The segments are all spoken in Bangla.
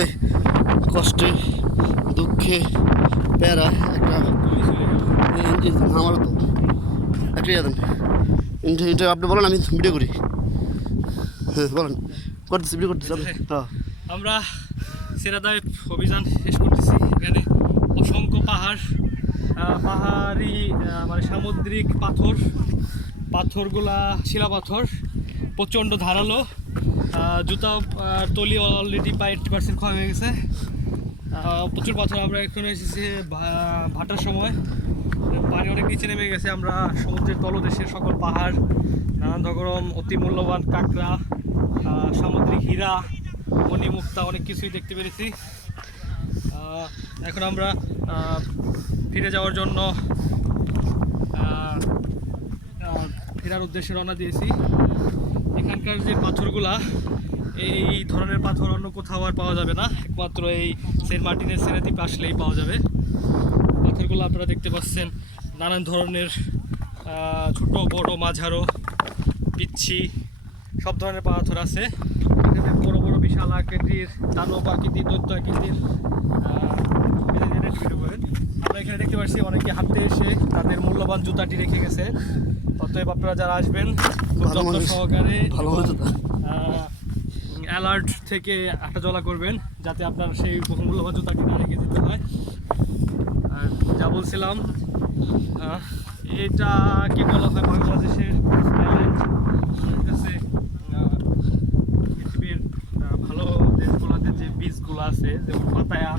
হয় কষ্টে দুঃখে প্যারা একটা আমার তো একটা ইয়ে দেন ইন্টারভিউ আপনি বলেন, আমি ভিডিও করি। হ্যাঁ বলেন, করতেছি, ভিডিও করতেছি। হ্যাঁ, আমরা সেরাদ্বীপ অভিযান শেষ করতেছি। এখানে অসংখ্য পাহাড়ি মানে সামুদ্রিক পাথরগুলা শিলা পাথর প্রচণ্ড ধারালো। জুতা তলি অলরেডি 5% ক্ষয় হয়ে গেছে। প্রচুর পাথর। আমরা এখানে এসেছি ভাটার সময়, পানি অনেক নিচে নেমে গেছে। আমরা সমুদ্রের তলদেশের সকল পাহাড়, নানান রকম অতি মূল্যবান কাঁকড়া, সামুদ্রিক হীরা, মণিমুক্তা অনেক কিছুই দেখতে পেরেছি। এখন আমরা ফিরে যাওয়ার জন্য ফেরার উদ্দেশ্যে রওনা দিয়েছি। এখানকার যে পাথরগুলা, এই ধরনের পাথর অন্য কোথাও আর পাওয়া যাবে না, একমাত্র এই সেন্ট মার্টিনের সেরাদ্বীপে আসলেই পাওয়া যাবে। পাথরগুলো আপনারা দেখতে পাচ্ছেন, নানান ধরনের ছোট বড় মাঝারো পিচ্ছি সব ধরনের পাথর আছে। এখানে বড় বড় বিশাল আকৃতির, দানব আকৃতির, দৈত্য আকৃতির আমরা এখানে দেখতে পাচ্ছি অনেকে হাঁটতে এসে তাদের মূল্যবান জুতাটি রেখে গেছে। অতএব আপনারা যারা আসবেন খুব যত্ন সহকারে অ্যালার্ট থেকে হাঁটাচলা করবেন, যাতে আপনার সেই মূল্যবান জুতাটি না রেখে যেতে হয়। আর যা বলছিলাম, এটা কি বলা হয় বাংলাদেশের আইল্যান্ড, পৃথিবীর ভালো দেশগুলোতে যে বীজগুলো আছে যেমন পাতায়া,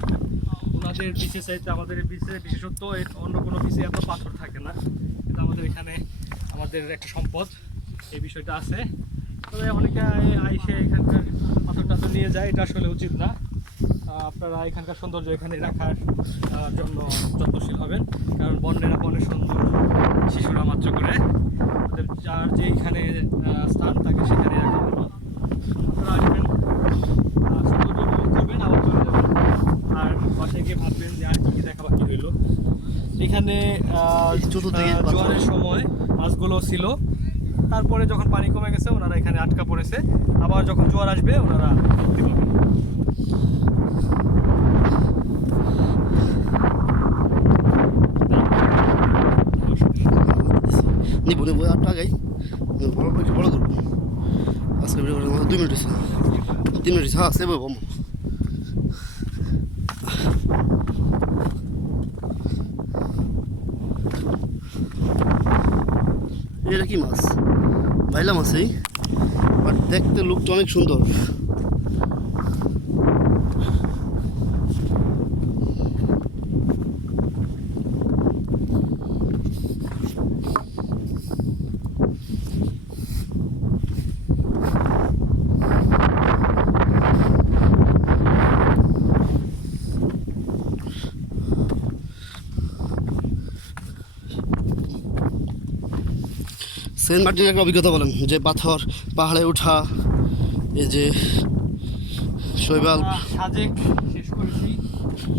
ওনাদের বিচে চাইতে আমাদের বিচে বিশেষত্ব অন্য কোনো বিচে এত পাথর থাকে না, কিন্তু আমাদের এখানে আমাদের একটা সম্পদ, এই বিষয়টা আছে। তবে অনেকে আইসে এখানকার পাথরটা তো নিয়ে যায়, এটা আসলে উচিত না। আপনারা এখানকার সৌন্দর্য এখানে রাখার জন্য যত্নশীল হবেন, কারণ বন্যেরা বনের সুন্দর, শিশুরা মাত্র করে যার যেখানে স্থান থাকে সেখানে রাখা ভালো। আপনারা আসবেন, সৌন্দর্য উপভোগ করবেন, আবার চলে যাবেন, আর বাসায় গিয়ে ভাববেন যে আর কি দেখা বাকি রইল। এখানে জোয়ারের সময় মাছগুলো ছিল, তারপরে যখন পানি কমে গেছে ওনারা এখানে আটকা পড়েছে, আবার যখন জোয়ার আসবে ওনারা মুক্তি পাবেন। নিবো নেবো আর টাকাই বড় একটু বড় করবো। আজকে ভিডিও 2 মিনিট হয়েছে, 3 মিনিট, হ্যাঁ সেভ হবো। এটা কি মাছ? বাইলা মাছই, বাট দেখতে লুকটা অনেক সুন্দর। সেন্ট মার্টিনের একটা অভিজ্ঞতা বলেন, যে পাথর পাহাড়ে ওঠা, এই যে শৈবাল। সাজেক শেষ করেছি,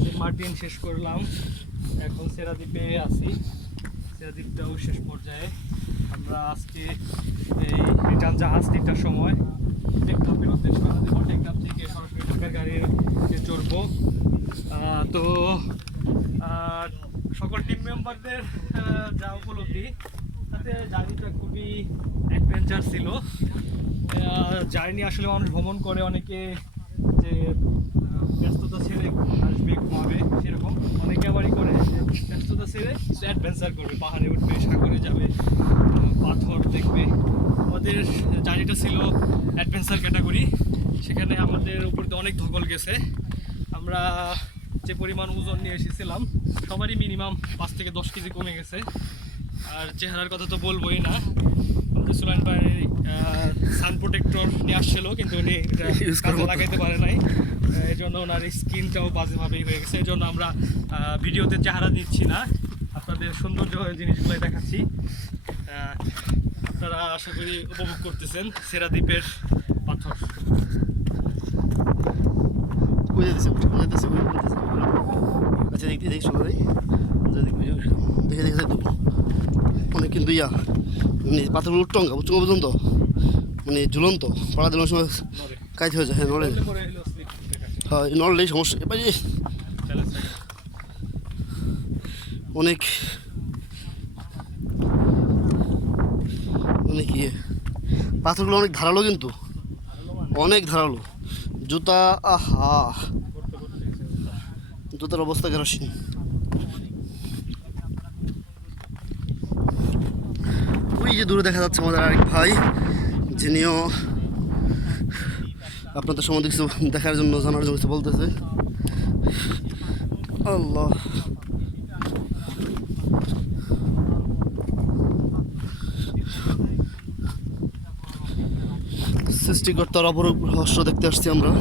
সেন্ট মার্টিন শেষ করলাম, এখন সেরাদ্বীপে আছি। সেরাদ্বীপটাও শেষ পর্যায়ে। আমরা আজকে এই রিটার্ন জাহাজ 3টার সময় টেকনাফের উদ্দেশ্যে রওনা দেবো। টেকনাফ থেকে সরাসরি ঢাকার গাড়িতে চড়বো। তো সকল টিম মেম্বারদের যা উপলব্ধি, তাতে জার্নিটা খুবই অ্যাডভেঞ্চার ছিল। জার্নি আসলে মানুষ ভ্রমণ করে অনেকে যে ব্যস্ততা ছেড়ে আসবে ঘুমাবে, সেরকম অনেকে আবারই করে ব্যস্ততা ছেড়ে কিছু অ্যাডভেঞ্চার করবে, পাহাড়ে উঠবে, সাগরে যাবে, পাথর দেখবে। আমাদের জার্নিটা ছিল অ্যাডভেঞ্চার ক্যাটাগরি। সেখানে আমাদের উপর দিয়ে অনেক ধকল গেছে। আমরা যে পরিমাণ ওজন নিয়ে এসেছিলাম সবারই মিনিমাম 5 থেকে 10 কেজি কমে গেছে। আর চেহারার কথা তো বলবোই না। সুলাইন ভাই সান প্রোটেক্টর নিয়ে আসছিল, কিন্তু উনি কাজে লাগাইতে পারে নাই, এই জন্য ওনার স্কিনটাও বাজেভাবেই হয়ে গেছে। এই জন্য আমরা ভিডিওতে চেহারা দিচ্ছি না, আপনাদের সৌন্দর্য জিনিসগুলোই দেখাচ্ছি। আপনারা আশা করি উপভোগ করতেছেন সেরাদ্বীপের পাথর। আচ্ছা দেখতে দেখি শোনা যায়, দেখে দেখে দেবো অনেক, কিন্তু ইয়া মানে পাথরগুলো টঙ্কা পর্যন্ত মানে ঝুলন্ত, পাড়া দেওয়ার সময় কাজ হয়ে যায়। হ্যাঁ নড়ে, হ্যাঁ নড়লেই সমস্যা এবারে চ্যালেঞ্জ থাকে। অনেক অনেক ইয়ে পাথরগুলো অনেক ধারালো কিন্তু অনেক ধারালো জুতা আহা করতে করতে গেছে। জুতার অবস্থা কেরোসিন ওই যে দূরে দেখা যাচ্ছে আমাদের আরেক ভাই যিনিও আপনাদের সম্বন্ধে কিছু দেখার জন্য জানার জন্য কিছু বলতেছে আল্লাহ সৃষ্টিকর্তার অপরূপ রহস্য দেখতে আসছি আমরা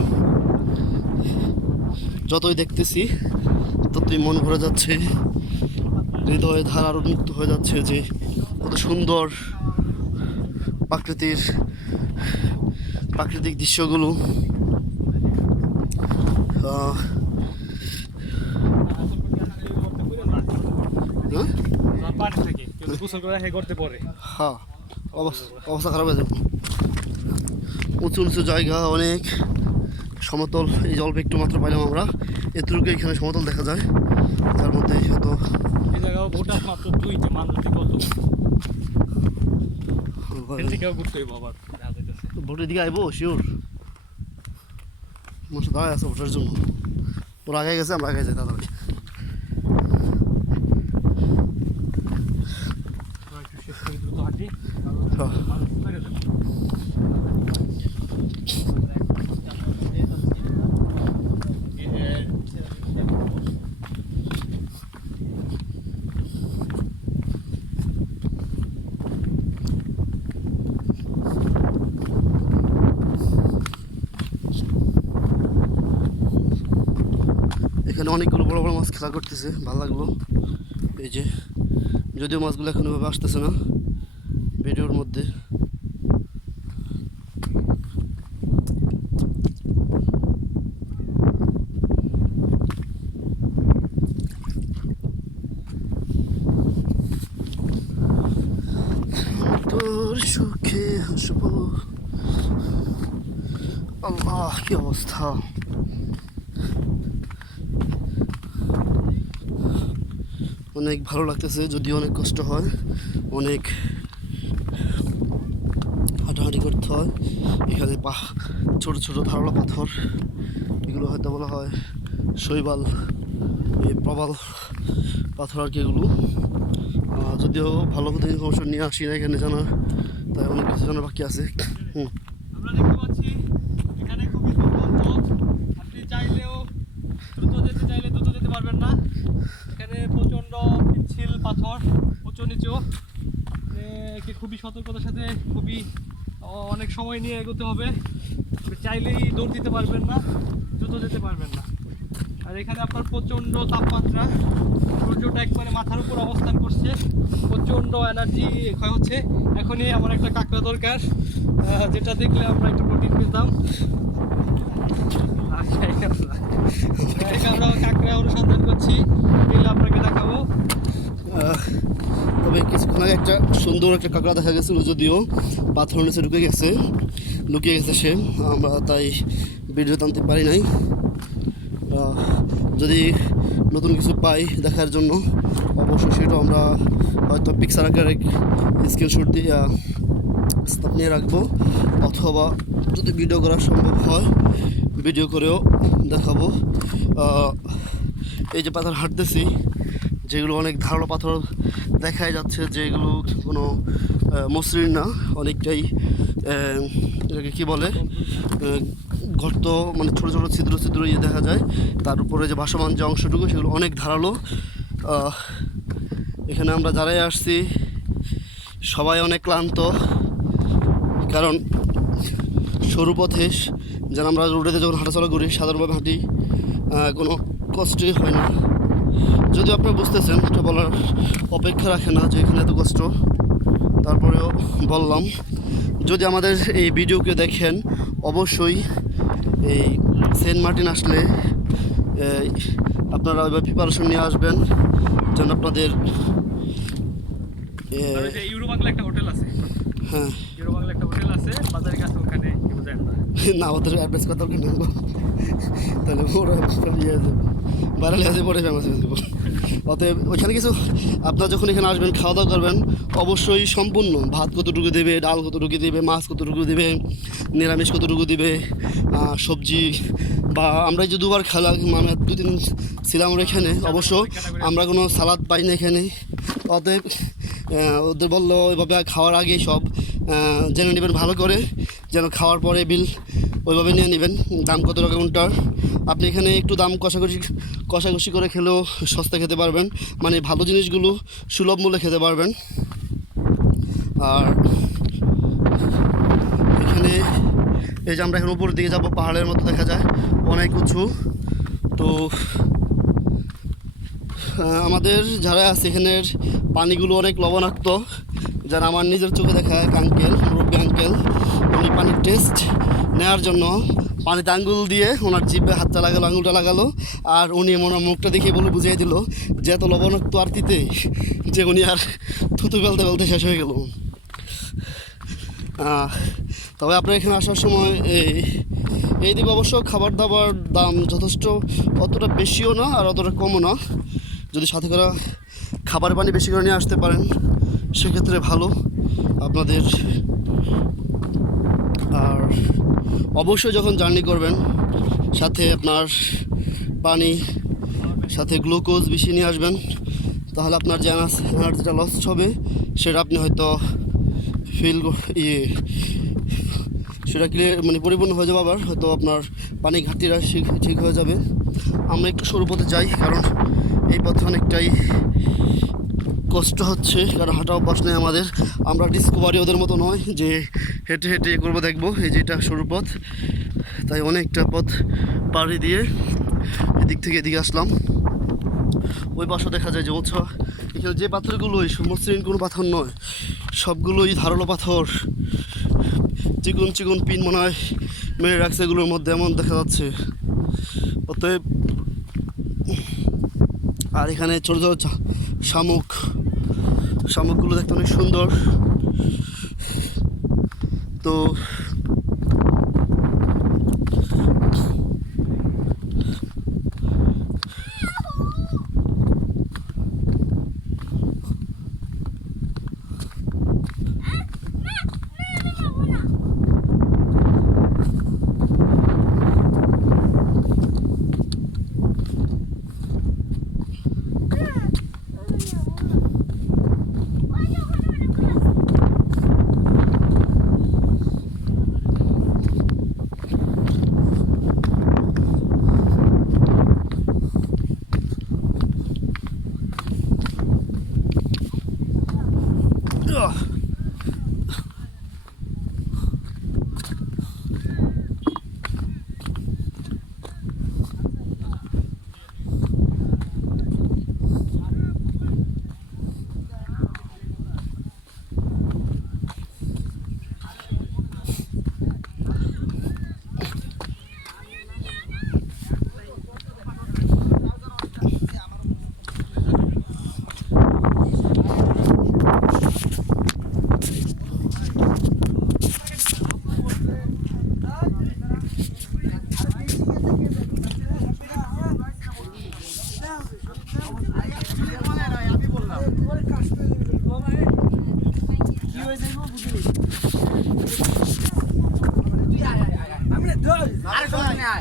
যতই দেখতেছি ততই মন ভরে যাচ্ছে হৃদয়ে ধারার উন্মুক্ত হয়ে যাচ্ছে যে কত সুন্দর প্রাকৃতিক দৃশ্যগুলো হ্যাঁ পানি থাকে কিন্তু গোসল করে হে করতে পারে। হ্যাঁ অবস্থা খারাপ হয়ে যাবে উঁচু উঁচু জায়গা অনেক সমতল এই জল একটু মাত্র পাইলাম আমরা এতটুকু এখানে সমতল দেখা যায় তার মধ্যে হয়তো এই জায়গাও ভোটার মাত্র 2টা মানুষ কত এদিকেও ঘুরতে হইব আবার দেখা যাইতেছে। ভোটের দিকে আইবো শিওর মানুষ দাঁড়ায় আছে ভোটের জন্য ওরা আগে গেছে আমরা আগে যাই তাড়াতাড়ি একটু শেষ করে দ্রুত হাঁটি হ্যাঁ। মানুষ বেড়ে যাবে। এখানে অনেকগুলো বড় বড় মাছ খেলা করতেছে ভালো লাগলো এই যে যদিও মাছগুলো এখন ওইভাবে আসতেছে না ভিডিওর মধ্যে তোর সুখে হাসবো আল্লাহ কি অবস্থা অনেক ভালো লাগতেছে যদিও অনেক কষ্ট হয় অনেক হাঁটাহাঁটি করতে হয় এখানে ছোট ছোট ধারালো পাথর এগুলো হয়তো বলা হয় শৈবাল এই প্রবাল পাথর আর কি এগুলো যদিও ভালো করে ইনফরমেশন নিয়ে আসি না এখানে জানা তাই অনেক কিছু জানা বাকি আছে আমরা দেখতে পাচ্ছি এখানে খুবই দুর্গম পথ আপনি চাইলেও দ্রুত যেতে চাইলে দ্রুত যেতে পারবেন না এখানে প্রচণ্ড পিচ্ছিল পাথর উঁচু নিচু একে খুবই সতর্কতার সাথে খুবই অনেক সময় নিয়ে এগোতে হবে আপনি চাইলেই দৌড় দিতে পারবেন না দ্রুত যেতে পারবেন না আর এখানে আপনার প্রচণ্ড তাপমাত্রা সূর্যটা একবারে মাথার উপর অবস্থান করছে প্রচণ্ড এনার্জি ক্ষয় হচ্ছে এখনই আমার একটা কাঁকড়া দরকার যেটা দেখলে আমরা একটু প্রোটিন পেতাম আমরা কাঁকড়া অনুসন্ধান করছি পেলে আপনাকে দেখাবো তবে কিছুক্ষণ আগে একটা সুন্দর একটা কাঁকড়া দেখা গেছিলো যদিও পাথর নিচে ঢুকে গেছে লুকিয়ে গেছে সে আমরা তাই ভিডিও টানতে পারি নাই যদি নতুন কিছু পাই দেখার জন্য অবশ্যই সেটা আমরা হয়তো পিকচার আকারে স্ক্রিনশট দিয়ে স্ন্যাপ নিয়ে রাখবো অথবা যদি ভিডিও করা সম্ভব হয় ভিডিও করেও দেখাবো এই যে পাথর হাঁটতেছি যেগুলো অনেক ধারালো পাথর দেখাই যাচ্ছে যেগুলো কোনো মসৃণ না অনেকটাই এটাকে কী বলে গর্ত মানে ছোটো ছোটো ছিদ্র ছিদ্র ইয়ে দেখা যায় তার উপরে যে ভাসমান যে অংশটুকু সেগুলো অনেক ধারালো এখানে আমরা যারাই আসছি সবাই অনেক ক্লান্ত কারণ সরু পথে যেন আমরা রোডেতে যখন হাঁটাচলা করি সাধারণভাবে হাঁটি কোনো কষ্টই হয় না যদিও আপনারা বুঝতেছেন এটা বলার অপেক্ষা রাখে না যে এখানে এত কষ্ট তারপরেও বললাম যদি আমাদের এই ভিডিওকে দেখেন অবশ্যই এই সেন্ট মার্টিন আসলে আপনারা ওইভাবে প্রিপারেশন নিয়ে আসবেন যেন আপনাদের ইউরো বাংলা একটা হোটেল আছে হ্যাঁ ইউরো বাংলা একটা হোটেল আছে বাজারের কাছে ওখানে কেউ যায় না না ওদের অ্যাডভাইস কথা বলে নেব, তাহলে ওরা ইয়ে ভাইরাল হয়ে পরে ফেমাস হয়ে যাবো। অতএব ওইখানে কিছু আপনার যখন এখানে আসবেন খাওয়া দাওয়া করবেন অবশ্যই সম্পূর্ণ ভাত কতটুকু দেবে, ডাল কতটুকু দেবে, মাছ কতটুকু দেবে, নিরামিষ কতটুকু দেবে, সবজি বা আমরা যে দুবার খেলা মানে 2-3 দিন ছিলাম আমরা এখানে, অবশ্য আমরা কোনো সালাদ পাই না এখানে। অতএব ওদের বললো ওইভাবে খাওয়ার আগেই সব জেনে নেবেন ভালো করে, যেন খাওয়ার পরে বিল ওইভাবে নিয়ে নেবেন। দাম কত রকমটার আপনি এখানে একটু দাম কষাকষি করে খেলেও সস্তা খেতে পারবেন, মানে ভালো জিনিসগুলো সুলভ মূল্যে খেতে পারবেন। আর এখানে এই যে আমরা এখন উপরের দিকে যাবো, পাহাড়ের মতো দেখা যায়, অনেক উঁচু। তো আমাদের যারা আছে এখানের পানিগুলো অনেক লবণাক্ত, যারা আমার নিজের চোখে দেখা এক আঙ্কেল, মুরব্বী আঙ্কেল, উনি পানির টেস্ট নেওয়ার জন্য পানিতে আঙ্গুল দিয়ে ওনার জিভে হাতটা লাগালো, আঙুলটা লাগালো, আর উনি ওনার মুখটা দেখে বলে বুঝিয়ে দিল যে এত লবণাক্ত আর তিতে যে উনি আর থুতু ফেলতে ফেলতে শেষ হয়ে গেল। তবে আপনার এখানে আসার সময় এই দিকে অবশ্য খাবার দাবার দাম যথেষ্ট, অতটা বেশিও না আর অতটা কমও না। যদি সাথে করে খাবার পানি বেশি করে নিয়ে আসতে পারেন সেক্ষেত্রে ভালো আপনাদের। আর অবশ্যই যখন জার্নি করবেন সাথে আপনার পানি, সাথে গ্লুকোজ বেশি নিয়ে আসবেন, তাহলে আপনার যে এনার্জিটা লস হবে সেটা আপনি হয়তো সেটা ক্লিয়ার মানে পরিপূর্ণ হয়ে যাবে, আবার হয়তো আপনার পানি ঘাটতিটা ঠিক হয়ে যাবে। আমরা একটু সরু পথে যাই, কারণ এই পথে অনেকটাই কষ্ট হচ্ছে, কারণ হাঁটা অভ্যাস নেই আমাদের। আমরা ডিসকভারি ওদের মতো নয় যে হেঁটে হেঁটে করবো দেখবো, এই যে এটা সরু পথ, তাই অনেকটা পথ পাড়ি দিয়ে এদিক থেকে এদিকে আসলাম। ওই পাশে দেখা যায় যে উঁচা, এখানে যে পাথরগুলোই মসৃণ কোনো পাথর নয়, সবগুলোই ধারালো পাথর, চিকন চিকন পিন মনে হয় মেরে রাখছে এগুলোর মধ্যে, এমন দেখা যাচ্ছে। অতএব আর এখানে ছোটো ছোটো শামুকগুলো দেখতে অনেক সুন্দর। তো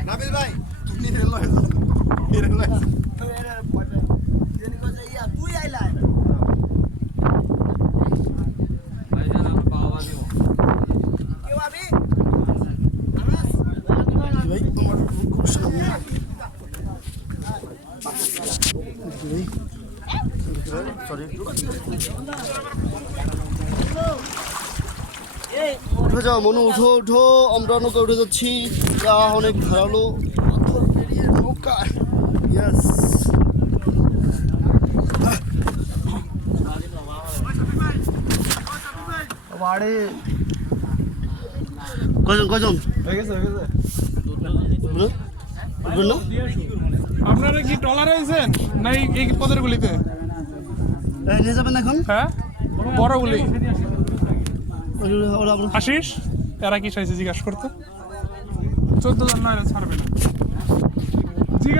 নাবিল ভাই তুমি রেল তুই আইলা উঠে যাও মনু, উঠো উঠো, আমরা নৌকা উঠে যাচ্ছি, যা অনেক ধারালো নৌকা। ইয়েস, কজন আপনারা কি ট্রলারে আছেন না এই পদের গুলিতে? নিয়ে যাবেন এখন? হ্যাঁ, বড় গুলি। আশিস, এরা কি চাইছে জিজ্ঞাসা করতে? 14 জন নয় ছাড়বে না।